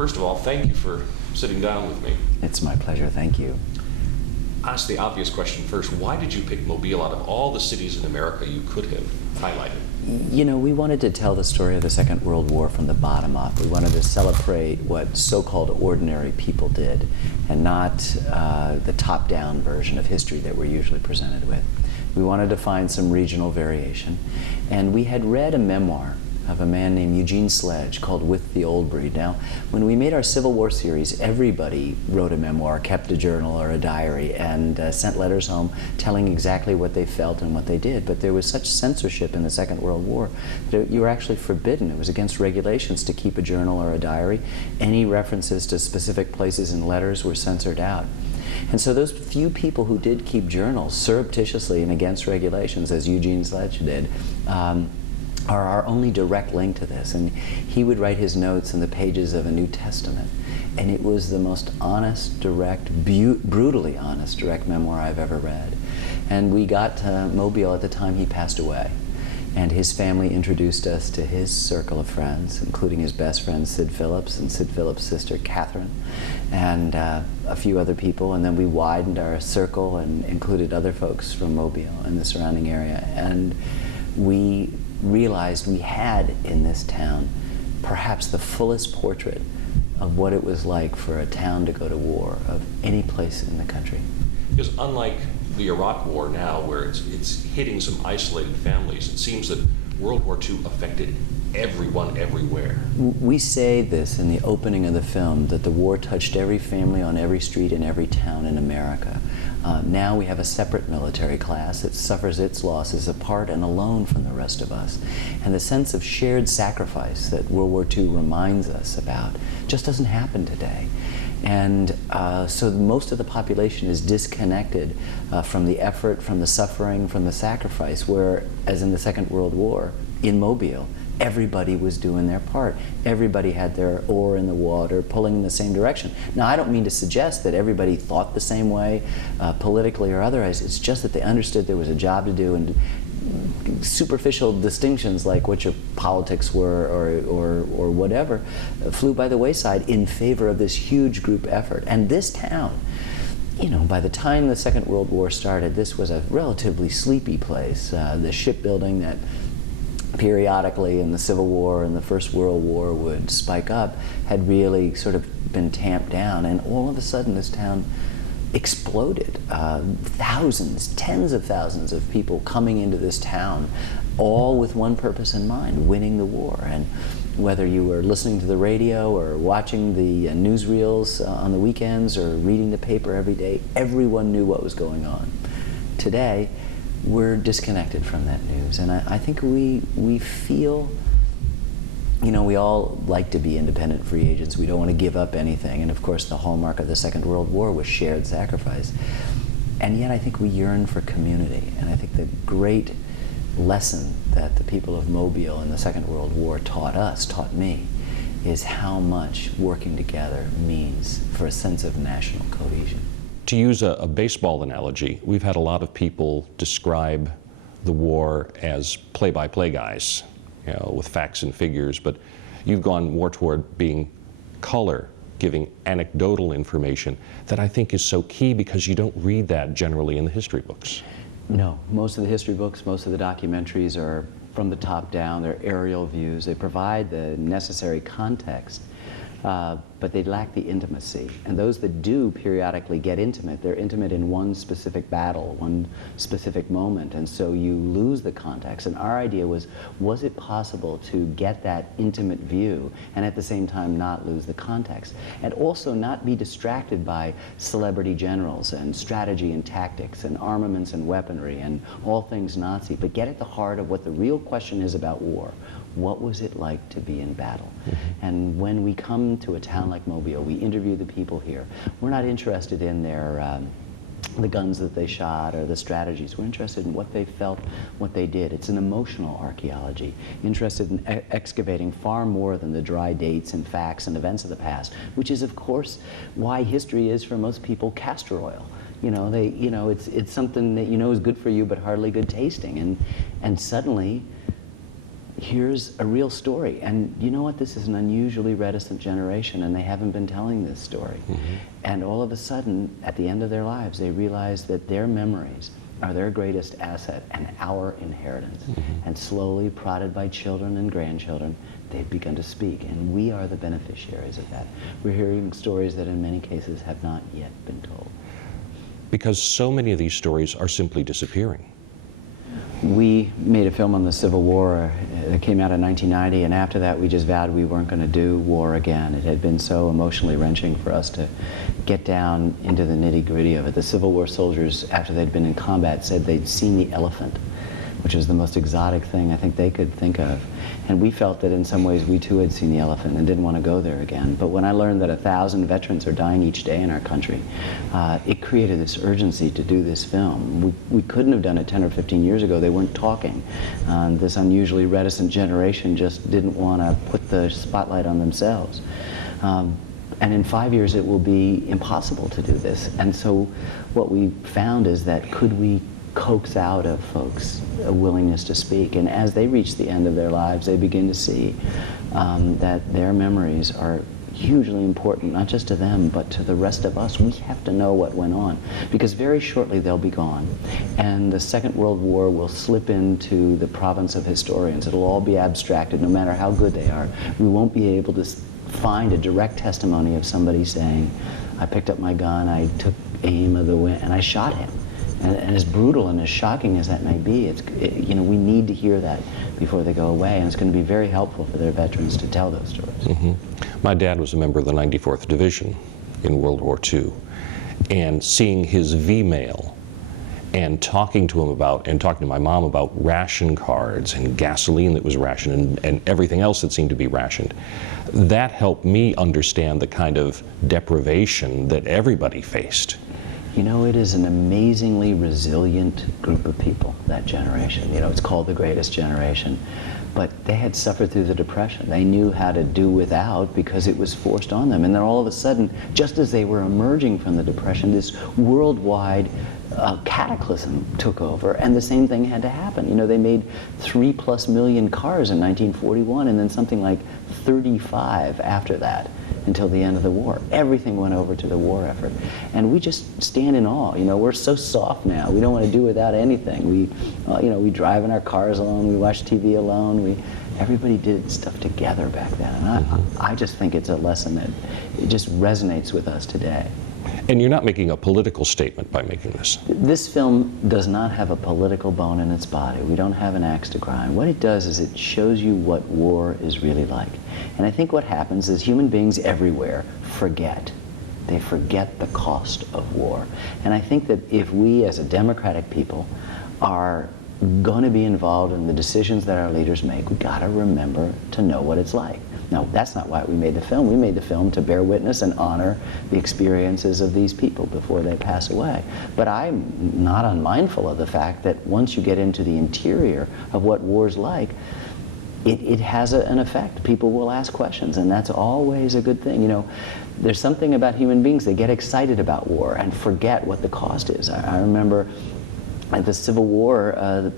First of all, thank you for sitting down with me. It's my pleasure, thank you. Ask the obvious question first. Why did you pick Mobile out of all the cities in America you could have highlighted? You know, we wanted to tell the story of the Second World War from the bottom up. We wanted to celebrate what so-called ordinary people did, and not the top-down version of history that we're usually presented with. We wanted to find some regional variation, and we had read a memoir of a man named Eugene Sledge called With the Old Breed. Now, when we made our Civil War series, everybody wrote a memoir, kept a journal or a diary, and sent letters home telling exactly what they felt and what they did. But there was such censorship in the Second World War that you were actually forbidden. It was against regulations to keep a journal or a diary. Any references to specific places in letters were censored out. And so those few people who did keep journals surreptitiously and against regulations, as Eugene Sledge did, are our only direct link to this. And he would write his notes in the pages of a New Testament. And it was the most honest, direct, brutally honest, direct memoir I've ever read. And we got to Mobile at the time he passed away. And his family introduced us to his circle of friends, including his best friend, Sid Phillips, and Sid Phillips' sister, Catherine, and a few other people. And then we widened our circle and included other folks from Mobile and the surrounding area. And we realized we had in this town perhaps the fullest portrait of what it was like for a town to go to war of any place in the country. Because unlike the Iraq War now, where it's hitting some isolated families, it seems that World War II affected everyone everywhere. We say this in the opening of the film, that the war touched every family on every street in every town in America. Now we have a separate military class that suffers its losses apart and alone from the rest of us. And the sense of shared sacrifice that World War II reminds us about just doesn't happen today. And so most of the population is disconnected from the effort, from the suffering, from the sacrifice, where, as in the Second World War, in Mobile, everybody was doing their part. Everybody had their oar in the water, pulling in the same direction. Now, I don't mean to suggest that everybody thought the same way, politically or otherwise. It's just that they understood there was a job to do, and superficial distinctions like what your politics were or whatever flew by the wayside in favor of this huge group effort. And this town, you know, by the time the Second World War started, this was a relatively sleepy place. The shipbuilding that periodically in the Civil War and the First World War would spike up had really sort of been tamped down, and all of a sudden this town exploded. Thousands, tens of thousands of people coming into this town, all with one purpose in mind: winning the war. And whether you were listening to the radio or watching the newsreels on the weekends or reading the paper every day, everyone knew what was going on. Today, we're disconnected from that news, and I think we feel, you know, we all like to be independent free agents. We don't want to give up anything, and of course the hallmark of the Second World War was shared sacrifice. And yet I think we yearn for community, and I think the great lesson that the people of Mobile in the Second World War taught me, is how much working together means for a sense of national cohesion. To use a baseball analogy, we've had a lot of people describe the war as play-by-play guys, you know, with facts and figures, but you've gone more toward being color, giving anecdotal information that I think is so key, because you don't read that generally in the history books. No, most of the history books, most of the documentaries are from the top down. They're aerial views. They provide the necessary context, but they lack the intimacy. And those that do periodically get intimate, they're intimate in one specific battle, one specific moment, and so you lose the context. And our idea was it possible to get that intimate view and at the same time not lose the context? And also not be distracted by celebrity generals and strategy and tactics and armaments and weaponry and all things Nazi, but get at the heart of what the real question is about war. What was it like to be in battle? Mm-hmm. And when we come to a town like Mobile, we interview the people here. We're not interested in their the guns that they shot or the strategies. We're interested in what they felt, what they did. It's an emotional archaeology, interested in excavating far more than the dry dates and facts and events of the past, which is, of course, why history is for most people castor oil. You know, it's something that you know is good for you but hardly good tasting. And suddenly, here's a real story. And you know what? This is an unusually reticent generation, and they haven't been telling this story. And all of a sudden, at the end of their lives, they realize that their memories are their greatest asset and our inheritance. And slowly, prodded by children and grandchildren, they've begun to speak, and we are the beneficiaries of that. We're hearing stories that in many cases have not yet been told. Because so many of these stories are simply disappearing. We made a film on the Civil War that came out in 1990, and after that we just vowed we weren't going to do war again. It had been so emotionally wrenching for us to get down into the nitty-gritty of it. The Civil War soldiers, after they'd been in combat, said they'd seen the elephant, which was the most exotic thing I think they could think of. And we felt that in some ways we too had seen the elephant and didn't want to go there again. But when I learned that 1,000 veterans are dying each day in our country, it created this urgency to do this film. We couldn't have done it 10 or 15 years ago. They weren't talking. This unusually reticent generation just didn't want to put the spotlight on themselves. And in 5 years it will be impossible to do this. And so what we found is that could we coax out of folks a willingness to speak, and as they reach the end of their lives they begin to see that their memories are hugely important, not just to them but to the rest of us. We have to know what went on, because very shortly they'll be gone, and the Second World War will slip into the province of historians. It'll all be abstracted, no matter how good they are. We won't be able to find a direct testimony of somebody saying, I picked up my gun, I took aim of the wind, and I shot him. And as brutal and as shocking as that may be, you know, we need to hear that before they go away, and it's going to be very helpful for their veterans to tell those stories. My dad was a member of the 94th Division in World War II, and seeing his V-mail and talking to him about, and talking to my mom about ration cards and gasoline that was rationed and everything else that seemed to be rationed, that helped me understand the kind of deprivation that everybody faced. You know, it is an amazingly resilient group of people, that generation. You know, it's called the greatest generation. But they had suffered through the Depression. They knew how to do without because it was forced on them. And then all of a sudden, just as they were emerging from the Depression, this worldwide cataclysm took over, and the same thing had to happen. You know, they made 3+ million cars in 1941, and then something like 35 after that, until the end of the war. Everything went over to the war effort. And we just stand in awe. You know, we're so soft now. We don't want to do without anything. We, you know, we drive in our cars alone, we watch TV alone, everybody did stuff together back then. And I just think it's a lesson that it just resonates with us today. And you're not making a political statement by making this. This film does not have a political bone in its body. We don't have an axe to grind. What it does is it shows you what war is really like. And I think what happens is human beings everywhere forget. They forget the cost of war. And I think that if we as a democratic people are going to be involved in the decisions that our leaders make, we got to remember to know what it's like. Now, that's not why we made the film. We made the film to bear witness and honor the experiences of these people before they pass away. But I'm not unmindful of the fact that once you get into the interior of what war's like, it has an effect. People will ask questions, and that's always a good thing. You know, there's something about human beings, they get excited about war and forget what the cost is. I remember at the Civil War,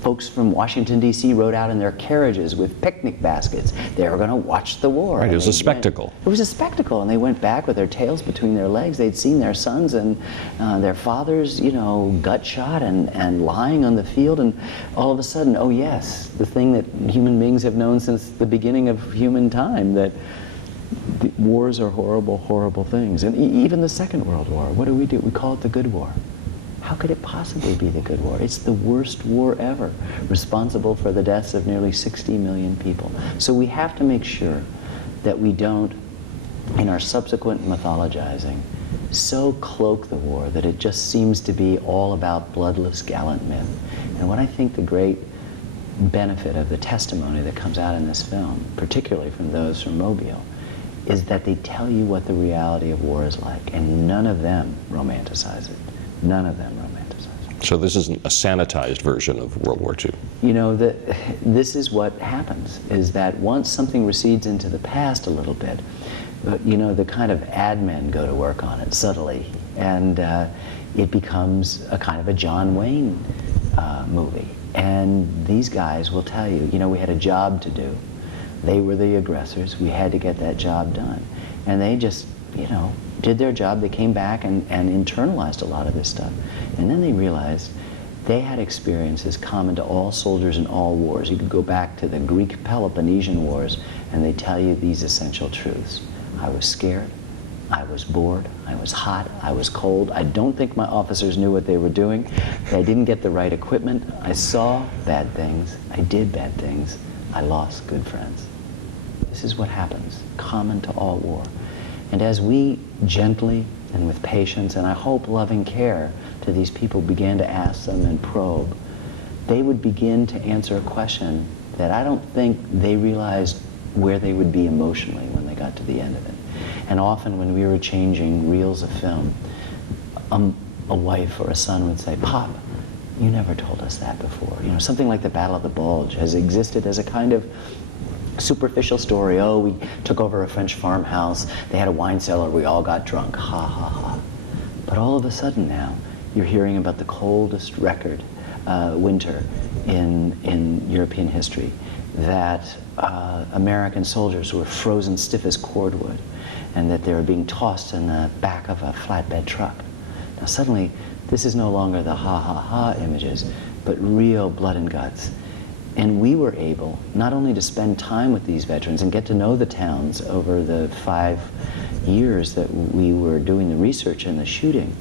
folks from Washington, D.C. rode out in their carriages with picnic baskets. They were going to watch the war. Right, it was a spectacle. It was a spectacle, and they went back with their tails between their legs. They'd seen their sons and their fathers, you know, gut shot and lying on the field, and all of a sudden, oh yes, the thing that human beings have known since the beginning of human time, that wars are horrible, horrible things. And even the Second World War, what do? We call it the Good War. How could it possibly be the good war? It's the worst war ever, responsible for the deaths of nearly 60 million people. So we have to make sure that we don't, in our subsequent mythologizing, so cloak the war that it just seems to be all about bloodless, gallant men. And what I think the great benefit of the testimony that comes out in this film, particularly from those from Mobile, is that they tell you what the reality of war is like, and none of them romanticize it. None of them romanticize it. So this isn't a sanitized version of World War II. You know, this is what happens, is that once something recedes into the past a little bit, you know, the kind of ad men go to work on it subtly, and it becomes a kind of a John Wayne movie. And these guys will tell you, you know, we had a job to do. They were the aggressors. We had to get that job done. And they just, you know, did their job. They came back and internalized a lot of this stuff. And then they realized they had experiences common to all soldiers in all wars. You could go back to the Greek Peloponnesian Wars, and they tell you these essential truths. I was scared. I was bored. I was hot. I was cold. I don't think my officers knew what they were doing. I didn't get the right equipment. I saw bad things. I did bad things. I lost good friends. This is what happens, common to all war. And as we gently and with patience and I hope loving care to these people began to ask them and probe, they would begin to answer a question that I don't think they realized where they would be emotionally when they got to the end of it. And often when we were changing reels of film, a wife or a son would say, "Pop, you never told us that before." You know, something like the Battle of the Bulge has existed as a kind of superficial story. Oh, we took over a French farmhouse, they had a wine cellar, we all got drunk, ha ha ha. But all of a sudden now, you're hearing about the coldest record winter in European history, that American soldiers were frozen stiff as cordwood, and that they were being tossed in the back of a flatbed truck. Now suddenly, this is no longer the ha ha ha images, but real blood and guts. And we were able not only to spend time with these veterans and get to know the towns over the 5 years that we were doing the research and the shooting,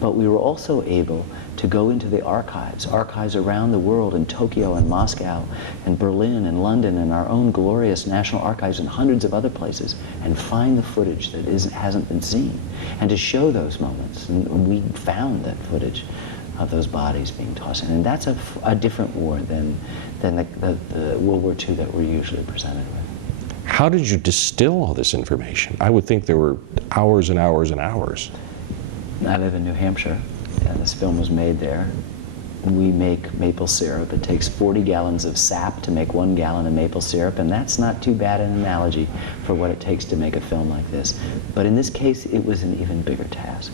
but we were also able to go into the archives around the world in Tokyo and Moscow and Berlin and London and our own glorious national archives and hundreds of other places, and find the footage that hasn't been seen, and to show those moments. And we found that footage of those bodies being tossed in. And that's a different war than the World War II that we're usually presented with. How did you distill all this information? I would think there were hours and hours and hours. I live in New Hampshire, and this film was made there. We make maple syrup. It takes 40 gallons of sap to make 1 gallon of maple syrup, and that's not too bad an analogy for what it takes to make a film like this. But in this case, it was an even bigger task.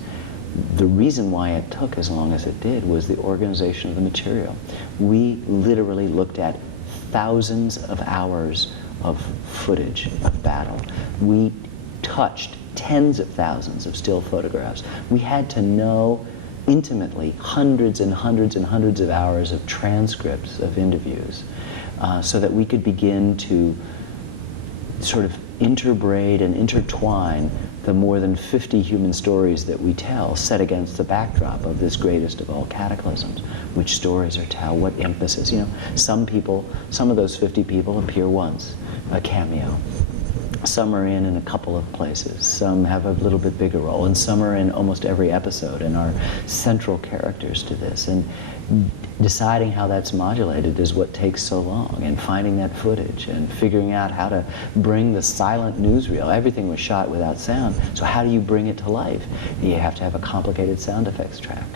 The reason why it took as long as it did was the organization of the material. We literally looked at thousands of hours of footage of battle. We touched tens of thousands of still photographs. We had to know intimately hundreds and hundreds and hundreds of hours of transcripts of interviews so that we could begin to sort of interbraid and intertwine the more than 50 human stories that we tell, set against the backdrop of this greatest of all cataclysms. Which stories are told, what emphasis, you know. Some of those 50 people appear once, a cameo. Some are in a couple of places. Some have a little bit bigger role, and some are in almost every episode and are central characters to this. And deciding how that's modulated is what takes so long, and finding that footage and figuring out how to bring the silent newsreel. Everything was shot without sound, so how do you bring it to life? You have to have a complicated sound effects track.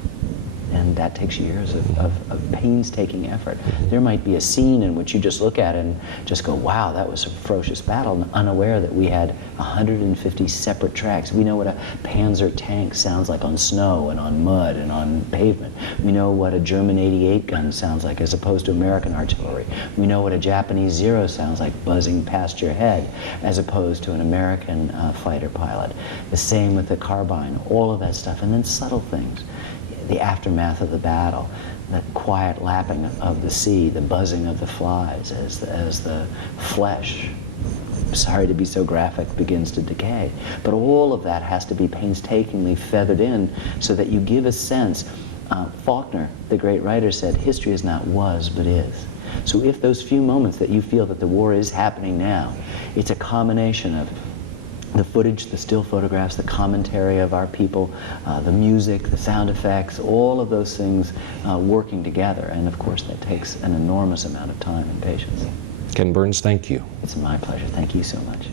And that takes years of painstaking effort. There might be a scene in which you just look at it and just go, wow, that was a ferocious battle, and unaware that we had 150 separate tracks. We know what a Panzer tank sounds like on snow and on mud and on pavement. We know what a German 88 gun sounds like as opposed to American artillery. We know what a Japanese Zero sounds like buzzing past your head as opposed to an American fighter pilot. The same with the carbine, all of that stuff, and then subtle things. The aftermath of the battle, the quiet lapping of the sea, the buzzing of the flies as the flesh, sorry to be so graphic, begins to decay. But all of that has to be painstakingly feathered in so that you give a sense. Faulkner, the great writer, said, history is not was, but is. So if those few moments that you feel that the war is happening now, it's a combination of the footage, the still photographs, the commentary of our people, the music, the sound effects, all of those things working together. And of course, that takes an enormous amount of time and patience. Ken Burns, thank you. It's my pleasure. Thank you so much.